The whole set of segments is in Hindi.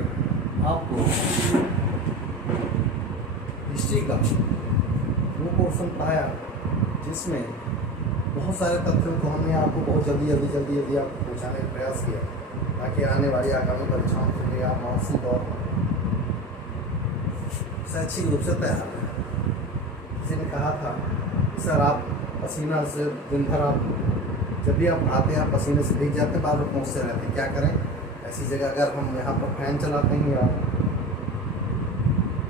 में आपको हिस्ट्री का वो पोर्शन पढ़ाया जिसमें बहुत सारे तथ्यों को हमने आपको बहुत जल्दी आपको पहुँचाने का प्रयास किया ताकि आने वाली आगामी परीक्षाओं के लिए आप मानसिक और शैक्षिक रूप से तैयार हैं। किसी ने कहा था सर आप पसीना से दिन भर आप जब भी आप आते हैं आप पसीने से भीग जाते हैं, बार बार पहुँचते रहते हैं, क्या करें? ऐसी जगह अगर हम यहाँ पर फैन चलाते हैं या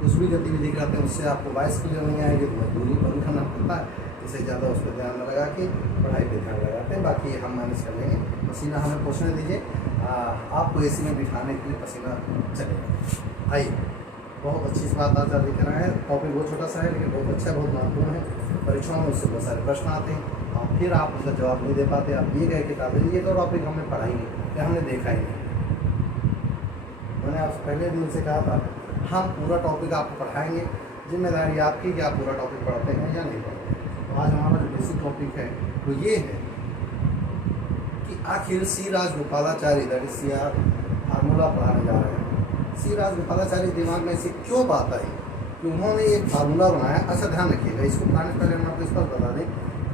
कुछ भी गतिविधि करते हैं उससे आपको वॉइस क्लियर नहीं आएगी तो मजबूरी बंद करना पड़ता है। इससे ज़्यादा उस पर ध्यान लगा के पढ़ाई पर ध्यान लगाते हैं, बाकी हम मैनेज कर लेंगे। पसीना हमें पहुँचने दीजिए, आपको एसी में बिठाने के लिए पसीना चलेगा। आइए, बहुत अच्छी बात आज आप लेकर आए हैं। टॉपिक बहुत छोटा सा है लेकिन बहुत अच्छा, बहुत महत्वपूर्ण है। परीक्षाओं में उससे बहुत सारे प्रश्न आते हैं और फिर आप उसका जवाब नहीं दे पाते। आप दिए गए किताबें, ये तो टॉपिक हमने पढ़ा ही नहीं या हमने देखा ही नहीं। मैंने आपसे पहले दिन से कहा था हम पूरा टॉपिक आपको पढ़ाएंगे, जिम्मेदारी आपकी कि आप पूरा टॉपिक पढ़ते हैं या नहीं पढ़ते। तो आज हमारा जो बेसिक टॉपिक है वो ये है कि आखिर सी राजगोपालाचारी CR फार्मूला पढ़ाने जा रहे हैं। सी राजगोपालाचारी दिमाग में ऐसी क्यों बात आई कि उन्होंने एक फार्मूला बनाया। अच्छा ध्यान रखिएगा, इसको पढ़ाने से पहले हम आपको इस पर बता दें,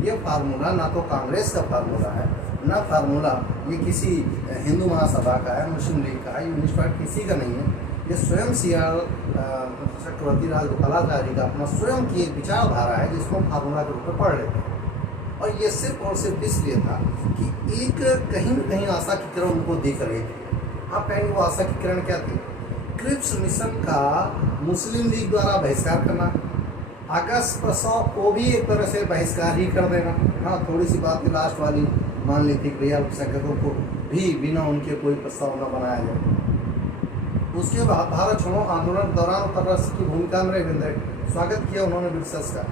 ये फार्मूला ना तो कांग्रेस का फार्मूला है, ना फार्मूला ये किसी हिंदू महासभा का है, मुस्लिम लीग का है, यूनिस्ट पार्टी किसी का नहीं है। ये स्वयं CR चक्रवर्ती राजगोपालाचारी का अपना स्वयं की एक विचारधारा है जिसको हम फार्मूला के रूप में पढ़ लेते हैं। और ये सिर्फ और सिर्फ इसलिए था कि एक कहीं न कहीं आशा की किरण उनको दिख रही थी। आप कहेंगे वो आशा की किरण क्या थी? क्रिप्स मिशन का मुस्लिम लीग द्वारा बहिष्कार करना, अगस्त प्रसव को भी एक तरह से बहिष्कार ही कर देना। हाँ, थोड़ी सी बात लास्ट वाली मान ली थी कि भैया अल्पसंख्यकों को भी बिना उनके कोई प्रस्ताव न बनाया जाए। उसके बाद भारत छोड़ो आंदोलन के दौरान उत्तर राष्ट्र की भूमिका में रविंद्र स्वागत किया उन्होंने ब्रिटिशर्स का।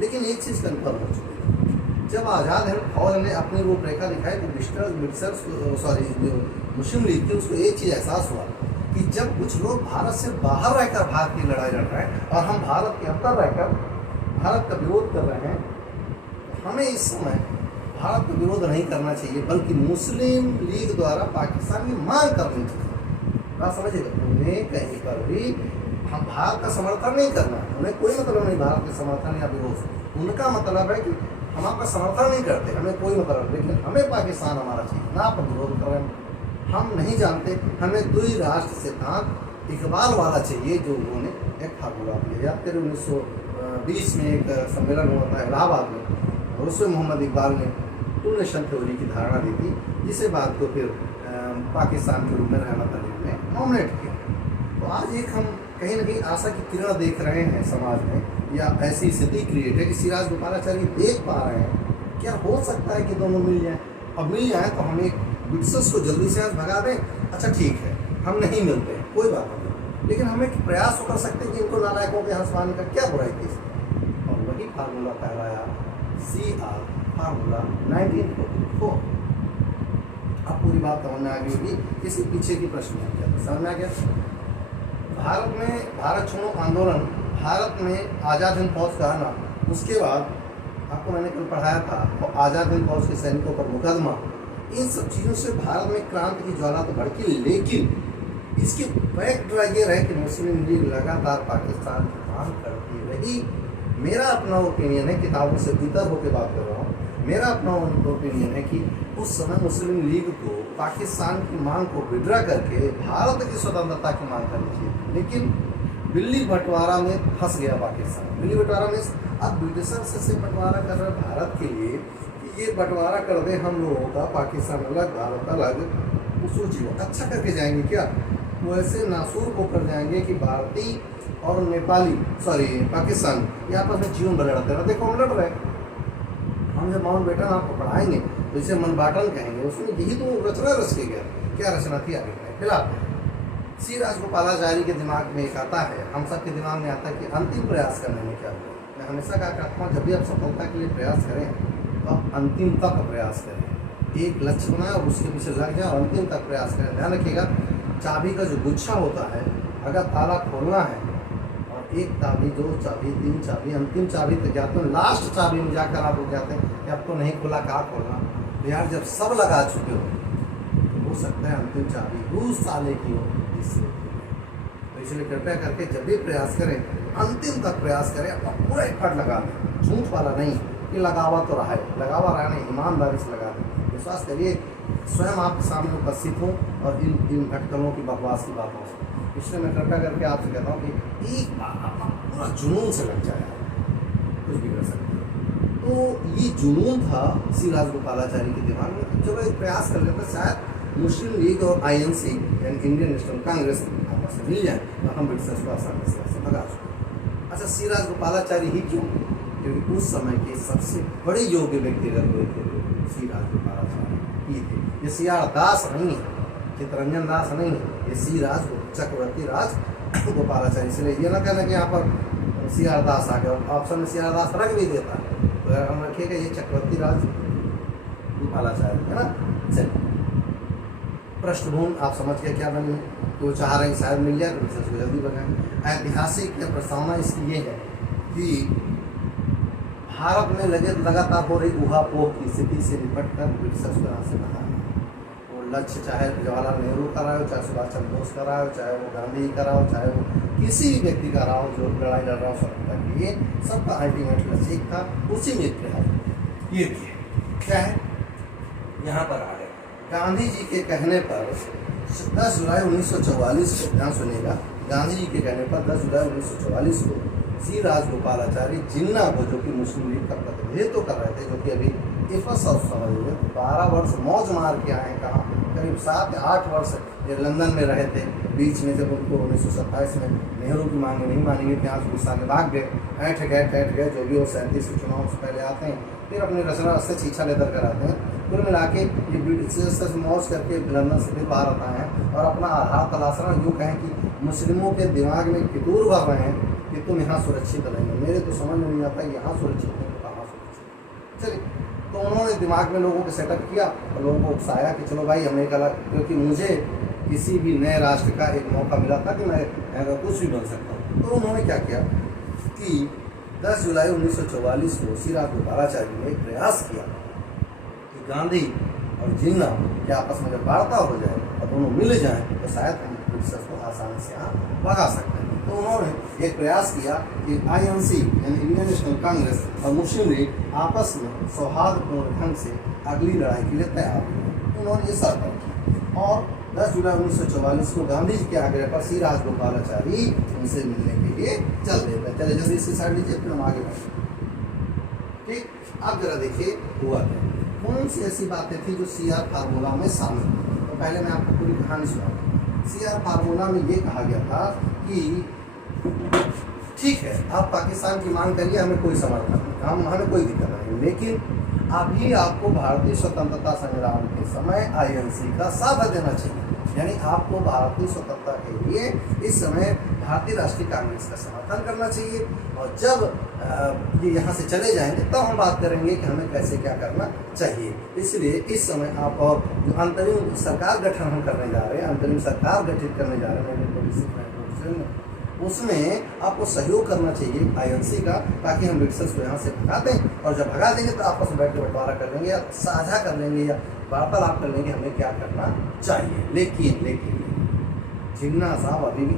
लेकिन एक चीज़ कन्फर्म हो चुकी है, जब आज़ाद हिंद फौज ने अपनी रूपरेखा दिखाई तो ब्रिटिशर्स जो मुस्लिम लीग थी उसको एक चीज़ एहसास हुआ कि जब कुछ लोग भारत से बाहर रहकर भारत की लड़ाई लड़ रहे हैं और हम भारत के अंदर रहकर भारत का विरोध कर रहे हैं, हमें इस समय भारत का विरोध नहीं करना चाहिए बल्कि मुस्लिम लीग द्वारा पाकिस्तान की मांग करनी चाहिए। बात समझिएगा, उन्हें कहीं पर भी हम भारत का समर्थन नहीं करना, उन्हें कोई मतलब नहीं भारत के समर्थन या विरोध। उनका मतलब है कि हम आपका समर्थन नहीं करते, हमें कोई मतलब, लेकिन हमें पाकिस्तान हमारा चाहिए, ना आप विरोध कर रहे हैं। हम नहीं जानते, हमें द्वि राष्ट्र सिद्धांत इकबाल वाला चाहिए जो उन्होंने एक फार्मूला दिया। याद करें 1920 में एक सम्मेलन हुआ था इलाहाबाद में और उसमें मोहम्मद इकबाल ने टू नेशन थ्योरी की धारणा दी थी, जिसे बात को फिर पाकिस्तान के रूप में रहमत अली ने नॉमिनेट किया। तो आज एक हम कहीं ना कहीं आशा की किरण देख रहे हैं समाज में, या ऐसी स्थिति क्रिएट है कि सी राजगोपालाचारी देख पा रहे हैं क्या हो सकता है कि दोनों मिल जाएं। और मिल जाए तो हम एक ब्रिटिशर्स को जल्दी से आज भगा दें। अच्छा ठीक है, हम नहीं मिलते हैं, कोई बात नहीं, लेकिन हम एक प्रयास तो कर सकते हैं कि इनको नालायकों के हंस पाने का क्या बुराई थी। और वही फार्मूला कहलाया CR फार्मूला 1944। अब पूरी बात समझ में आ गई होगी, इसके पीछे की प्रश्न है क्या समझ में आ गया? भारत में भारत छोड़ो आंदोलन, भारत में आज़ाद हिंद फौज का आना, उसके बाद आपको मैंने कल पढ़ाया था और आज़ाद हिंद फौज के सैनिकों पर मुकदमा, इन सब चीज़ों से भारत में क्रांति की ज्वाला तो भड़की, लेकिन इसकी बैकड्राइव ये रहे कि मुस्लिम लीग लगातार पाकिस्तान की मांग करती रही। मेरा अपना ओपिनियन है, किताबों से भीतर होकर बात कर रहा हूँ, मेरा अपना ओपिनियन है कि उस समय मुस्लिम लीग को पाकिस्तान की मांग को विड्रा करके भारत की स्वतंत्रता की मांग करनी चाहिए, लेकिन दिल्ली बंटवारा में फंस गया पाकिस्तान। दिल्ली बंटवारा में अब ब्रिटिशर से बंटवारा कर रहे भारत के लिए कि ये बंटवारा कर दे हम लोगों का, पाकिस्तान अलग भारत अलग, तो सोचिए अच्छा करके जाएंगे क्या? वो ऐसे नासूर होकर जाएंगे कि भारतीय और नेपाली पाकिस्तान ये आपस में जीवन भर लड़ते रहे। देखो हम लड़ रहे, हम जब माउंट बेटन आपको पढ़ाएंगे तो इसे मनबाटन कहेंगे, उसमें यही तो रचना रच के गया। क्या रचना थी आगे? फिलहाल सी राजगोपालाचारी के दिमाग में एक आता है, हम सब के दिमाग में आता है कि अंतिम प्रयास करने में क्या हुआ। मैं हमेशा कहा करता हूँ जब भी आप सफलता के लिए प्रयास करें तो आप अंतिम तक प्रयास करें, एक लक्ष्य बनाए और उसके पीछे लग जाए और अंतिम तक प्रयास करें। ध्यान रखिएगा, चाबी का जो गुच्छा होता है, अगर ताला खोलना है और एक चाबी, दो चाबी, तीन चाबी, अंतिम चाबी तक जाते हैं, लास्ट चाबी में जाकर आप रुक जाते हैं कि आपको नहीं खुला, कहाँ खोलना। यार जब सब लगा चुके हो तो हो सकता है अंतिम चाबी उस ताले की हो जिससे इसलिए कृपया करके जब भी प्रयास करें अंतिम तक प्रयास करें, अपना पूरा एफर्ट लगा दें, झूठ वाला नहीं कि लगावा तो रहा है, लगावा रहा नहीं, ईमानदारी से लगा दें। विश्वास करिए स्वयं आपके सामने उपस्थित हूँ और इन भटकलों की बकवास की बातों से, इसलिए मैं कृपया करके आपसे कहता हूँ कि एक बार अपना पूरा जुनून से लग जाए, कुछ भी कर सकते हो। तो ये जुनून था श्री राजगोपालाचारी के दिमाग में, चलो एक प्रयास कर लेते, शायद मुस्लिम लीग और INC यानी इंडियन नेशनल कांग्रेस आपस में मिल जाए और हम ब्रिटिशर्स को आसानी से भगा सकें। अच्छा, श्री राजगोपालाचारी ही क्यों? क्योंकि उस समय के सबसे बड़े योग्य व्यक्तिगत हुए थे श्री राजगोपालाचारी ही थे। ये CR दास नहीं है, चित्तरंजन दास नहीं है, ये श्री राज चक्रवर्ती राज गोपालाचारी। इसलिए ये ना कहना कि यहाँ पर CR दास आ गया, ऑप्शन में CR दास रख भी देता है तो हम रखिएगा ये चक्रवर्ती राज गोपालाचारी है ना। चलिए, पृष्ठभूमि आप समझ गए क्या बनी है, तो वो चाह रहे हैं शायद मिल जाए तो ब्रिटिशर्स को जल्दी भगाएं। ऐतिहासिक या प्रस्तावना इसकी ये है कि भारत में लगातार हो रही ऊहापोह की स्थिति से निपट कर ब्रिटिशर्स को यहाँ से भगाना। वो लक्ष्य चाहे जवाहरलाल नेहरू का रहा हो, चाहे सुभाष चंद्र बोस का रहा हो, चाहे वो गांधी का रहा हो, चाहे वो किसी भी व्यक्ति का रहा हो जो लड़ाई लड़ रहा हो स्वतंत्रता के लिए, सबका अल्टीमेट लक्ष्य एक था, उसी में एक प्रयास ये भी है। क्या है? यहाँ पर आ गए गांधी जी के कहने पर 10 जुलाई 1944 को, ध्यान सुनिएगा, गांधी जी के कहने पर 10 जुलाई 1944 को श्री राजगोपालाचारी जिन्ना को, जो कि मुस्लिम लीग का प्रतिनिधित्व कर रहे थे, जो कि अभी इफस ऑफ समझिए 12 वर्ष मौज मार के आए, कहाँ करीब 7 या 8 वर्ष ये लंदन में रहे थे। बीच में जब उनको 1927 में नेहरू की मांगे नहीं मानी गई, यहाँ से गुस्सा में भाग गए, ऐठ गए, जो भी वो 37 के चुनाव से पहले आते हैं, फिर अपनी रचना से छीछा लेकर कर आते हैं। कुल मिला के ये ब्रिटिश से मौज करके लंदन से फिर भारत आए हैं और अपना आधार तलाश रहे हैं। यूँ कहें कि मुस्लिमों के दिमाग में फितूर भर रहे हैं कि तुम यहाँ सुरक्षित रहेंगे। मेरे तो समझ में नहीं आता यहाँ सुरक्षित है तो कहाँ सुरक्षित। चलिए, तो उन्होंने दिमाग में लोगों को सेटअप किया और लोगों को उकसाया कि चलो भाई हमें कला, क्योंकि मुझे किसी भी नए राष्ट्र का एक मौका मिला था कि मैं कुछ भी बन सकता हूँ। तो उन्होंने क्या किया कि 10 जुलाई 1944 को श्री राजगोपालाचारी ने एक प्रयास किया कि गांधी और जिन्ना के आपस में जब वार्ता हो जाए और दोनों मिल जाएं तो शायद हम ब्रिटिशर्स को आसानी से यहाँ भगा सकते हैं। तो उन्होंने एक प्रयास किया कि INC यानी इंडियन नेशनल कांग्रेस और मुस्लिम लीग आपस में सौहार्दपूर्ण ढंग से अगली लड़ाई के लिए तैयार हुए। उन्होंने ये शर्त रखी और 10 जुलाई 1944 को गांधी जी के आग्रह पर श्री राजगोपालाचारी उनसे मिलने के लिए चल देते हैं। चले जल्दी इसकी साइड लीजिए, फिर हम आगे बढ़ें। ठीक, अब जरा देखिए हुआ क्या, कौन सी ऐसी बातें थी जो CR फार्मूला में शामिल थी। तो पहले मैं आपको पूरी कहानी सुनाऊंगा। CR फार्मूला में ये कहा गया था कि ठीक है, आप पाकिस्तान की मांग करिए, हमें कोई समर्थन नहीं, हमें कोई दिक्कत नहीं, लेकिन अभी आपको भारतीय स्वतंत्रता संग्राम के समय INC का साथ देना चाहिए। यानी आपको भारतीय स्वतंत्रता के लिए इस समय भारतीय राष्ट्रीय कांग्रेस का समर्थन करना चाहिए और जब ये यहाँ से चले जाएंगे तब हम बात करेंगे कि हमें कैसे क्या करना चाहिए। इसलिए इस समय आप और जो अंतरिम सरकार गठन हम करने जा रहे हैं, अंतरिम सरकार गठित करने जा रहे हैं, उसमें आपको सहयोग करना चाहिए INC का, ताकि हम ब्रिटिशर्स को यहाँ से भगा दें और जब भगा देंगे तो आपस में बैठ के बंटवारा कर लेंगे या साझा कर लेंगे या वार्तालाप कर लेंगे हमें क्या करना चाहिए। लेकिन जिन्ना साहब अभी भी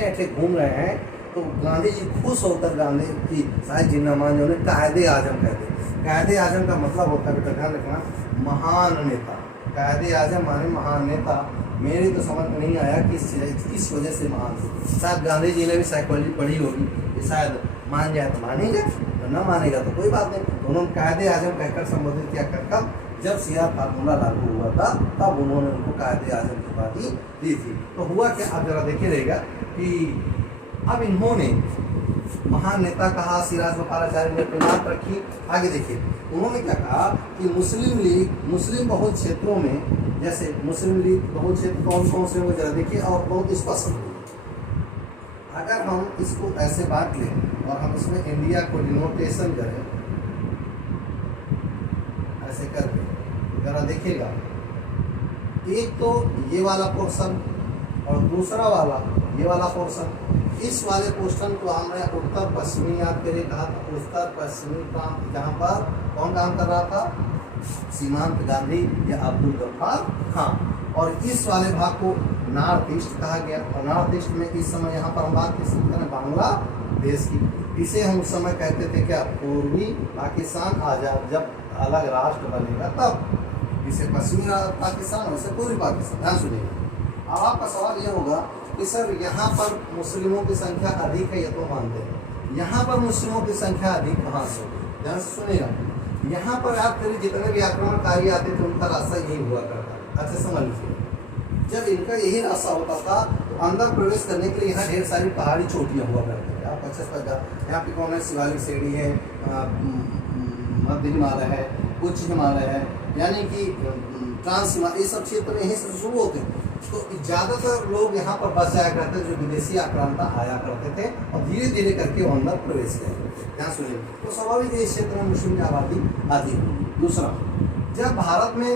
ऐठे घूम रहे हैं। तो गांधी जी खुश होकर गांधी की शायद जिन्ना मान जो उन्हें कायदे आजम कहते। कायदे आजम का मतलब होता है, बेटा ध्यान रखना, महान नेता। कायदे आजम माने महान नेता। मेरी तो समझ में नहीं आया कि किस वजह से महान थे। शायद गांधी जी ने भी साइकोलॉजी पढ़ी होगी कि शायद मान जाए तो मानेगा, न मानेगा तो कोई बात नहीं। तो उन्होंने कायदे आजम कहकर संबोधित किया कर जब CR फार्मूला लागू हुआ था तब उन्होंने उनको कायदे आजम की उपाधि दी थी। तो हुआ क्या, आप जरा देखिए रहेगा कि अब इन्होंने महान नेता कहा, श्री राजगोपालाचारी ने अपनी बात रखी। आगे देखिए उन्होंने क्या कहा कि मुस्लिम लीग मुस्लिम बहुल क्षेत्रों में, जैसे मुस्लिम लीग बहुल क्षेत्र कौन कौन से वो जरा देखिए और बहुत स्पष्ट। अगर हम इसको ऐसे बांट लें और हम इसमें इंडिया को डिनोटेशन करें ऐसे करके, जरा देखिएगा, एक तो ये वाला पोर्शन और दूसरा वाला ये वाला पोर्शन। इस वाले पोर्शन को हमने उत्तर पश्चिमी याद करिए कहा था, उत्तर पश्चिमी प्रांत, जहाँ पर कौन काम कर रहा था, सीमांत गांधी या अब्दुल गफ्फार खान। और इस वाले भाग को नॉर्थ ईस्ट कहा गया। और नॉर्थ ईस्ट में इस समय यहाँ पर हम बात किस करें, बांग्लादेश की। इसे हम उस समय कहते थे क्या, पूर्वी पाकिस्तान। आजाद जब अलग राष्ट्र बनेगा तब इसे पश्चिमी पाकिस्तान, वैसे पूर्वी पाकिस्तान। ध्यान सुनिएगा। अब आपका सवाल ये होगा कि सर यहाँ पर मुस्लिमों की संख्या अधिक है, ये तो मानते हैं, यहाँ पर मुस्लिमों की संख्या अधिक कहाँ से होगी? ध्यान से सुनिएगा। यहाँ पर आप करीब जितने भी आक्रमणकारी आते थे उनका रास्ता यही हुआ करता था। अच्छा समझ लीजिए, जब इनका यही रास्ता होता था तो अंदर प्रवेश करने के लिए यहाँ ढेर सारी पहाड़ी चोटियाँ हुआ करती थी। आप अच्छे से यहाँ पे कौन है, शिवालिक श्रेणी है, मध्य हिमालय है, उच्च हिमालय है, यानी कि ट्रांस हिमालय, ये सब क्षेत्र यहीं से शुरू होते हैं। तो ज़्यादातर लोग यहाँ पर बस जाया करते थे, जो विदेशी आक्रांता आया करते थे और धीरे धीरे करके वो अंदर प्रवेश किया। ध्यान सुनिए, तो स्वाभाविक इस क्षेत्र में मुस्लिम की आबादी अधिक होगी। दूसरा, जब भारत में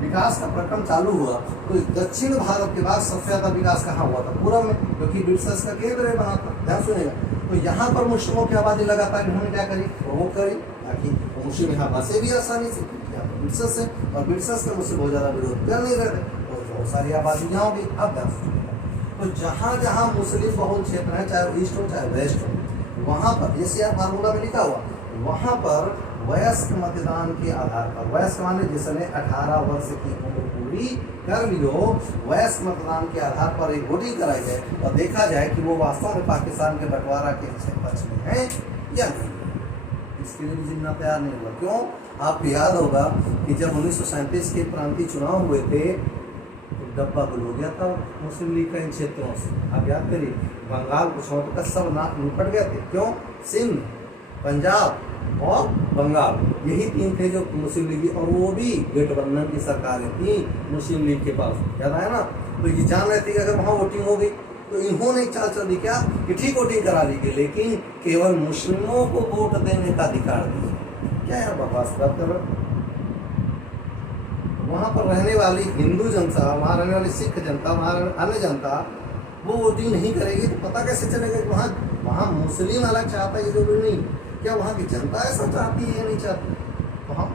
विकास का प्रक्रम चालू हुआ तो दक्षिण भारत के बाद सबसे ज़्यादा विकास कहाँ हुआ था, पूर्व में, क्योंकि ब्रिटिश का केंद्र बना था। ध्यान सुनिएगा, तो यहाँ पर मुस्लिमों की आबादी लगातार इन्होंने क्या करी, प्रमोट करी, ताकि मुस्लिम यहाँ बसे भी आसानी से, ब्रिटिश से, और ब्रिटिश का मुझसे बहुत ज़्यादा विरोध कर नहीं रहे थे, तो बहुत सारी आबादी यहाँ होगी। अब ध्यान सुनिएगा, तो जहाँ जहाँ मुस्लिम बहुल क्षेत्र है, चाहे ईस्ट हो चाहे वेस्ट हो, वहाँ पर जैसे आप फार्मूला में लिखा हुआ, वहाँ पर वयस्क मतदान के आधार पर, वयस्क माने जिसने 18 वर्ष की उम्र पूरी कर लियो, वयस्क मतदान के आधार पर एक वोटिंग कराई जाए और देखा जाए कि वो वास्तव में पाकिस्तान के बंटवारा के पक्ष में है या नहीं। इसके लिए भी जिम्मा तैयार नहीं हुआ। क्यों? आपको याद होगा कि जब 1937 के प्रांतीय चुनाव हुए थे तो डब्बा गुल हो गया था मुस्लिम लीग का इन क्षेत्रों से। आप याद करिए, बंगाल को छोड़कर सब नाम निपट गए थे। क्यों? सिंध, पंजाब और बंगाल, यही तीन थे जो मुस्लिम लीग, और वो भी गठबंधन की सरकारें थी मुस्लिम लीग के पास, याद आया ना। तो ये जान रहे थे कि अगर वहाँ वोटिंग हो गई तो इन्होंने चाल चल दी क्या कि ठीक वोटिंग करा ली गई, लेकिन केवल मुस्लिमों को वोट देने का अधिकार दिया। क्या यार बकवास बात कर रहे हो। वहाँ पर रहने वाली हिंदू जनता, वहाँ रहने वाली सिख जनता, वहाँ अन्य जनता वो वोटिंग नहीं करेगी तो पता कैसे चलेगा कि वहाँ मुस्लिम अलग चाहता है, ये जरूरी नहीं। क्या वहाँ की जनता ऐसा चाहती है या नहीं चाहती? तो हम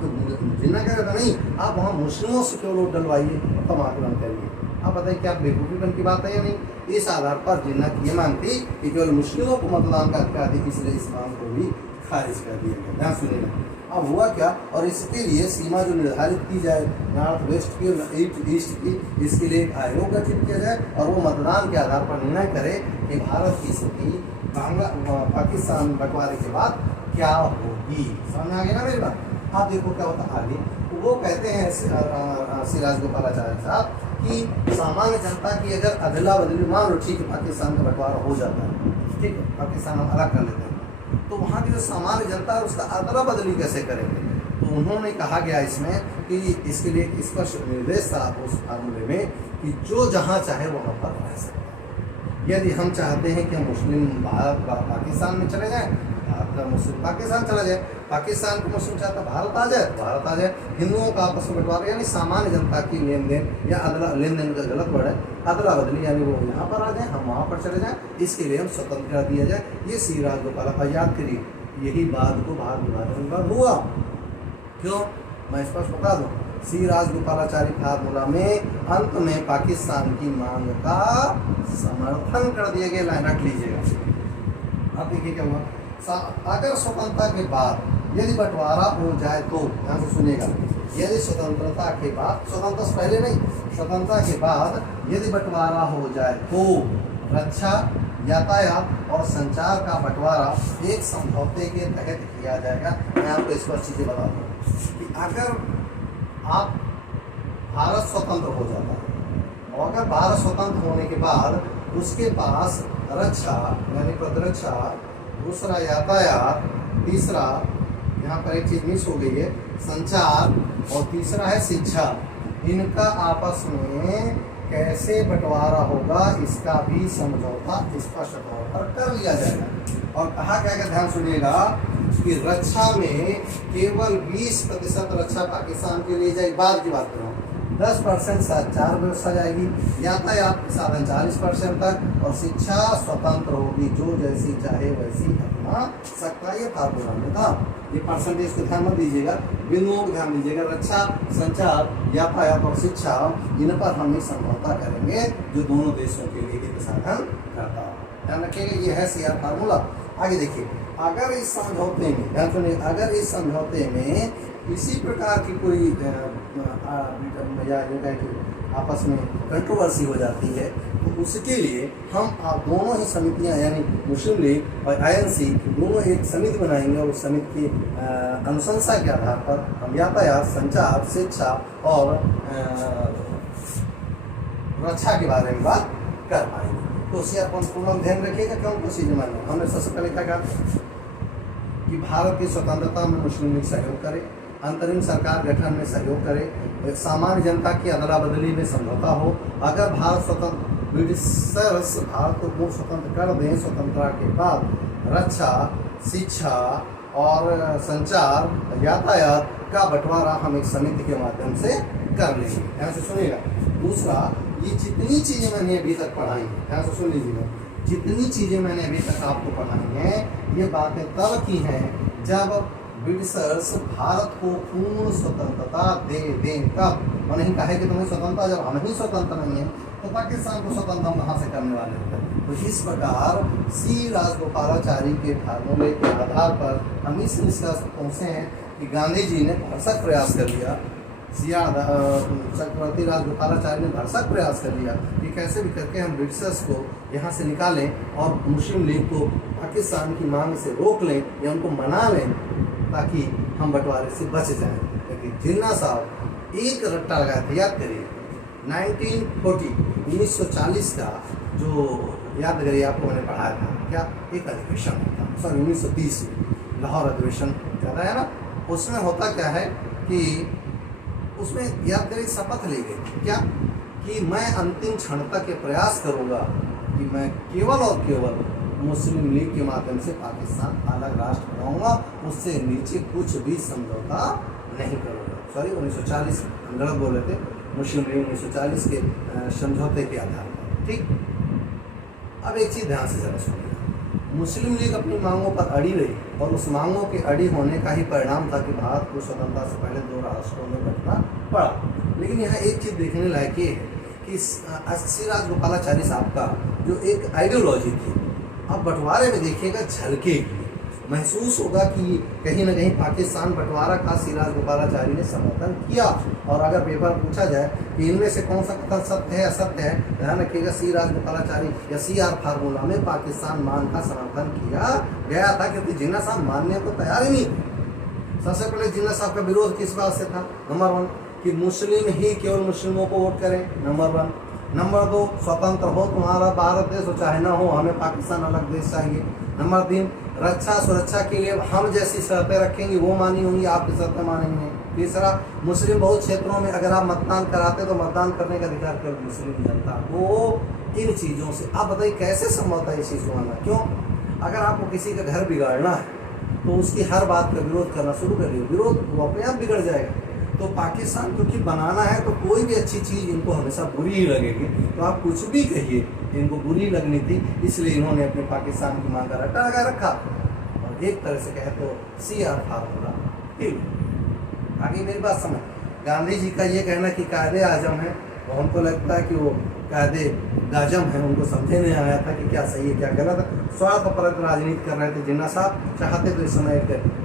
जिन्ना कह रहे नहीं, आप वहाँ मुस्लिमों से क्यों वोट डलवाइए, तब आकलन करिए। आप बताइए क्या बेवकूफ़ीपन की बात है या नहीं? इस आधार पर जिन्ना की ये मांगती कि केवल मुस्लिमों को मतदान का अधिकार दी, इसलिए इस मांग को भी खारिज कर दिया गया। ध्यान सुनिएगा, अब हुआ क्या, और इसके लिए सीमा जो निर्धारित की जाए नॉर्थ वेस्ट की और ईस्ट की, इसके लिए एक आयोग गठित किया जाए और वो मतदान के आधार पर निर्णय करे कि भारत की स्थिति पाकिस्तान बंटवारे के बाद क्या होगी। समझ में आ गई ना मेरी बात? आप देखो क्या होता आगे। तो वो कहते हैं श्री राजगोपालाचार्य साहब कि सामान्य जनता की अगर अदला बदली, मान लो ठीक है पाकिस्तान का बंटवारा हो जाता है, ठीक है पाकिस्तान हम अलग कर लेते हैं, तो वहाँ की जो सामान्य जनता है उसका अदला बदली कैसे करेंगे? तो उन्होंने कहा गया इसमें कि इसके लिए एक स्पष्ट निर्देश था उस फार्मूले में कि जो जहाँ चाहे वहाँ पर रह सकता है। यदि हम चाहते हैं कि हम मुस्लिम भारत पाकिस्तान में चले जाएँ, भारत का मुस्लिम पाकिस्तान चला जाए, पाकिस्तान को मुस्लिम चाहता भारत आ जाए, भारत आ जाए, हिंदुओं का आपस में बंटवारा, यानी सामान्य जनता की लेन देन या अदला, लेन देन का गलत वर्ड है, अदला बदली, यानी वो यहाँ पर आ जाए हम वहाँ पर चले जाएँ, इसके लिए हम स्वतंत्रता दिया जाए। ये श्री राजगोपाल याद करिए, यही बात को भारत विभाजन का हुआ। क्यों? मैं स्पष्ट बता दूँ, श्री राजगोपालाचारी फार्मूला में अंत में पाकिस्तान की मांग का समर्थन कर दिया गया। लाइन रख लीजिएगा। अब देखिए क्या हुआ, अगर स्वतंत्रता के बाद यदि बंटवारा हो जाए तो, ध्यान से सुनिएगा, यदि स्वतंत्रता के बाद, स्वतंत्रता से पहले नहीं, स्वतंत्रता के बाद यदि बंटवारा हो जाए तो रक्षा, यातायात और संचार का बंटवारा एक समझौते के तहत किया जाएगा। मैं आपको इस पर चीज़ें बता दूँ कि अगर आप भारत स्वतंत्र हो जाता है और अगर भारत स्वतंत्र होने के बाद उसके पास रक्षा यानी प्रतिरक्षा, दूसरा यातायात, तीसरा यहाँ पर एक चीज़ मिस हो गई है संचार, और तीसरा है शिक्षा, इनका आपस में कैसे बंटवारा होगा इसका भी समझौता स्पष्ट तौर पर कर लिया जाएगा। और कहा क्या है, ध्यान सुनिएगा कि रक्षा में केवल 20% रक्षा पाकिस्तान के लिए जाए, बाद की बात कर रहा हूँ, 10% संचार व्यवस्था जाएगी, यातायात के साधन 40% तक, और शिक्षा स्वतंत्र होगी, जो जैसी चाहे वैसी अपना सकता है। ये फार्मूला में था। ये परसेंटेज को ध्यान मत दीजिएगा, बिंदुओं को ध्यान दीजिएगा। रक्षा, संचार, यातायात और शिक्षा, इन पर हम समझौता करेंगे जो दोनों देशों के लिए हित साधन करता है। ध्यान रखिएगा, ये है CR फार्मूला। आगे देखिए, अगर इस समझौते में, ध्यान सुनिए, अगर इस समझौते में किसी प्रकार की कोई या आपस में कंट्रोवर्सी हो जाती है, तो उसके लिए हम आप दोनों ही समितियां, यानी मुस्लिम लीग और INC दोनों एक समिति बनाएंगे, और उस समिति की अनुशंसा के आधार पर हम यातायात, संचार, शिक्षा और रक्षा के बारे में बात कर पाएंगे। तो उसे अपन पूर्ण ध्यान रखिएगा। क्यों प्रोसीजर मानना, हमने सबसे पहले क्या कहा कि भारत की स्वतंत्रता में मुस्लिम लीग सहयोग करे, अंतरिम सरकार गठन में सहयोग करे, सामान्य जनता की अदला बदली में समझौता हो। अगर भारत स्वतंत्र, ब्रिटिशर्स भारत को पूर्ण स्वतंत्र कर दें, स्वतंत्रता के बाद रक्षा, शिक्षा और संचार, यातायात का बंटवारा हम एक समिति के माध्यम से कर लेंगे। ध्यान से सुनिएगा। दूसरा, ये जितनी चीज़ें मैंने अभी तक पढ़ाई हैं, ध्यान से सुन लीजिएगा, जितनी चीज़ें मैंने अभी तक आपको पढ़ाई हैं, ये बातें तब की हैं जब ब्रिटिशर्स भारत को पूर्ण स्वतंत्रता दे दें। तब और नहीं कहे कि तुम्हें स्वतंत्रता, जब हम ही स्वतंत्र नहीं हैं तो पाकिस्तान को स्वतंत्र हम कहाँ से करने वाले होते। तो इस प्रकार C राजगोपालाचारी के फार्मूले के आधार पर हम इस निष्कर्ष पर पहुँचे हैं कि गांधी जी ने भरसक प्रयास कर लिया, चक्रवर्ती राजगोपालाचारी ने भरसक प्रयास कर लिया कि कैसे भी करके हम ब्रिटिशर्स को यहाँ से निकालें और मुस्लिम लीग को पाकिस्तान की मांग से रोक लें या उनको मना लें, ताकि हम बंटवारे से बच जाएं। लेकिन जिन्ना साहब एक रट्टा लगाया था, याद करिए 1940 का जो याद करिए, आपको मैंने पढ़ाया था क्या, एक अधिवेशन होता, सॉरी 1930 लाहौर अधिवेशन ज़्यादा है ना। उसमें होता क्या है कि उसमें याद करिए शपथ ली गई क्या, कि मैं अंतिम क्षण तक ये प्रयास करूँगा कि मैं केवल और केवल मुस्लिम लीग के माध्यम से पाकिस्तान अलग राष्ट्र बनाऊंगा, उससे नीचे कुछ भी समझौता नहीं करूँगा। सॉरी 1940 हम गलत बोल रहे थे, मुस्लिम लीग 1940 के समझौते के आधार पर। ठीक, अब एक चीज़ ध्यान से जरा सुनिए, मुस्लिम लीग अपनी मांगों पर अड़ी रही, और उस मांगों के अड़ी होने का ही परिणाम था कि भारत को स्वतंत्रता से पहले दो राष्ट्रों में बंटना पड़ा। लेकिन यहाँ एक चीज़ देखने लायक ये है कि C राजगोपालाचारी साहब का जो एक आइडियोलॉजी थी, अब बंटवारे में देखिएगा झलकेगी, महसूस होगा कि कहीं ना कहीं पाकिस्तान बंटवारा का C राजगोपालाचारी ने समर्थन किया। और अगर पेपर पूछा जाए कि इनमें से कौन सा कथन सत्य है असत्य है, ध्यान रखिएगा C राजगोपालाचारी या CR फार्मूला में पाकिस्तान मान का समर्थन किया गया था, क्योंकि जिन्ना साहब मानने को तैयार ही नहीं। सबसे पहले जिन्ना साहब का विरोध किस बात से था, नंबर 1 कि मुस्लिम ही केवल मुस्लिमों को वोट करें, नंबर 1। नंबर 2, स्वतंत्र हो तुम्हारा भारत देश हो चाहे ना हो, हमें पाकिस्तान अलग देश चाहिए। नंबर 3, रक्षा सुरक्षा के लिए हम जैसी शर्तें रखेंगे वो मानी होंगी, आपकी शर्तें मानेंगे नहीं। तीसरा, मुस्लिम बहुत क्षेत्रों में अगर आप मतदान कराते तो मतदान करने का अधिकार केवल मुस्लिम जनता को। इन चीज़ों से आप बताइए कैसे संभव था ये चीज़ मानना। क्यों, अगर आपको किसी का घर बिगाड़ना है तो उसकी हर बात का विरोध करना शुरू करिए, विरोध वो अपने आप बिगड़ जाएगा। तो पाकिस्तान क्योंकि बनाना है तो कोई भी अच्छी चीज़ इनको हमेशा बुरी ही लगेगी, तो आप कुछ भी कहिए इनको बुरी लगनी थी, इसलिए इन्होंने अपने पाकिस्तान की मांग का रट्टा लगा रखा। और एक तरह से कहे तो CR फार्मूला हिल। आगे मेरी बात समझ, गांधी जी का ये कहना कि कायदे आजम है, तो हमको लगता है कि वो कायदे गाजम है, उनको समझे नहीं आया था कि क्या सही है क्या गलत है। स्वार्थपरक राजनीति कर रहे थे जिन्ना साहब, चाहते तो इस समय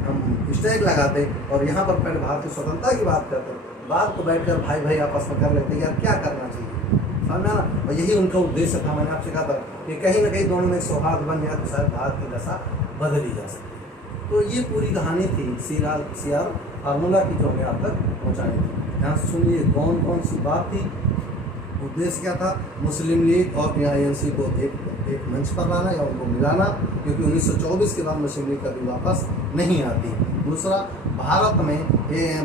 हम स्टेज लगाते और यहाँ पर पहले भारतीय स्वतंत्रता की बात करते, बात को बैठकर भाई भाई आपस में कर लेते यार क्या करना चाहिए, समझा ना। और यही उनका उद्देश्य था। मैंने आपसे कहा था कि कहीं ना कहीं दोनों में सौहार्द बन जाए तो शायद भारत की दशा बदली जा सकती। तो ये पूरी कहानी थी CR फार्मूला की जो हमें आप तक पहुँचानी थी। यहाँ सुनिए कौन कौन सी बात थी, उद्देश्य क्या था, मुस्लिम लीग और INC को एक मंच पर लाना या उनको मिलाना, क्योंकि 1924 के बाद मुस्लिम लीग कभी वापस नहीं आती। दूसरा, भारत में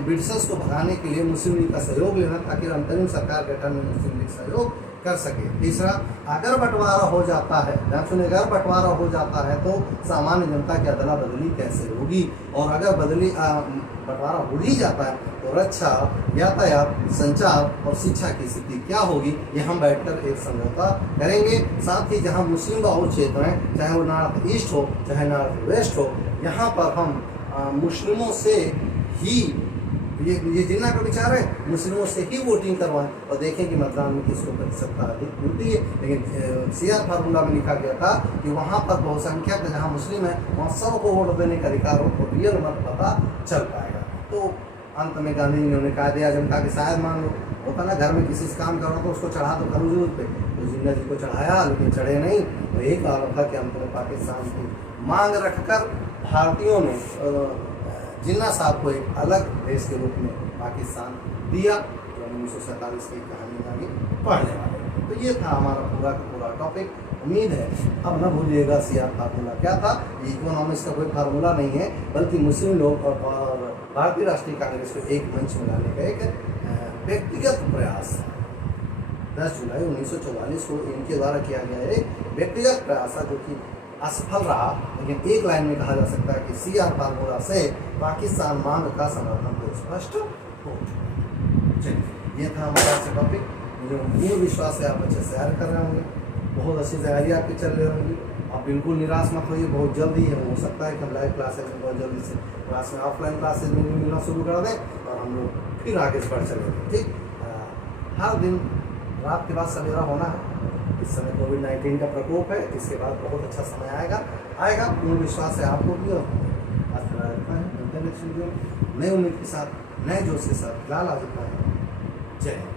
ब्रिटिशर्स को भगाने के लिए मुस्लिम लीग का सहयोग लेना ताकि अंतरिम सरकार गठन में मुस्लिम लीग सहयोग कर सके। तीसरा, अगर बंटवारा हो जाता है, ध्यान सुनिए, अगर बंटवारा हो जाता है तो सामान्य जनता की अदला बदली कैसे होगी, और अगर बंटवारा हो ही जाता है तो रक्षा, यातायात, संचार और शिक्षा की स्थिति क्या होगी, ये हम बैठकर एक समझौता करेंगे। साथ ही जहाँ मुस्लिम बहुल क्षेत्र हैं, चाहे वो नॉर्थ ईस्ट हो चाहे नॉर्थ वेस्ट हो, यहाँ पर हम मुस्लिमों से ही ये जिन्ना का विचार है, मुस्लिमों से ही वोटिंग करवाएं और देखें कि मतदान में किसको प्रतिशतता अधिक मिलती है। लेकिन सीआर फार्मूला में लिखा गया था कि वहाँ पर बहुसंख्यक जहाँ मुस्लिम है वहाँ सबको वोट देने का अधिकार हो तो रियल मत पता चल पाएगा। तो अंत में गांधी जी ने उन्हें कायदे आजम कहा कि शायद मान लो होता ना, घर में किसी से काम करो तो उसको चढ़ा दो करूँ जरूरत पे, तो जिन्ना जी को चढ़ाया लेकिन चढ़े नहीं। तो यही कारण था कि अंत में पाकिस्तान की मांग रखकर भारतीयों ने जिन्ना साहब को एक अलग देश के रूप में पाकिस्तान दिया। तो 1947 की कहानी आगे पढ़ने वाले। तो ये था हमारा पूरा का पूरा टॉपिक। उम्मीद है अब न भूलिएगा सीआर फार्मूला क्या था। इकोनॉमिक्स का कोई फार्मूला नहीं है, बल्कि मुस्लिम लोग और भारतीय राष्ट्रीय कांग्रेस को एक मंच में लाने का एक व्यक्तिगत प्रयास 10 जुलाई 1944 को इनके द्वारा किया गया एक व्यक्तिगत प्रयास था, जो कि असफल रहा। लेकिन एक लाइन में कहा जा सकता है कि सीआर फार्मूला से पाकिस्तान मांग का समर्थन तो स्पष्ट हो चुका। चलिए, ये था हमारा आज का टॉपिक। मुझे पूर्ण विश्वास है आप अच्छे से तैयार कर रहे होंगे, बहुत अच्छी तैयारी आपकी चल रही होंगी। आप बिल्कुल निराश मत होइए, बहुत जल्दी है हो सकता है कि हम लाइव क्लासेज में बहुत जल्दी से क्लास में ऑफलाइन क्लासेज में भी मिलना शुरू कर दें और हम लोग फिर आगे बढ़ चलेंगे। ठीक, हर दिन रात के बाद सवेरा होना है। इस समय कोविड-19 का प्रकोप है, इसके बाद बहुत अच्छा समय आएगा। पूर्ण विश्वास है आपको भी। और आज खड़ा रहता है, मिलते हैं नेक्स्ट वीडियो में नए उम्मीद के साथ, नए जोश के साथ। लाल आजम जय हिंद।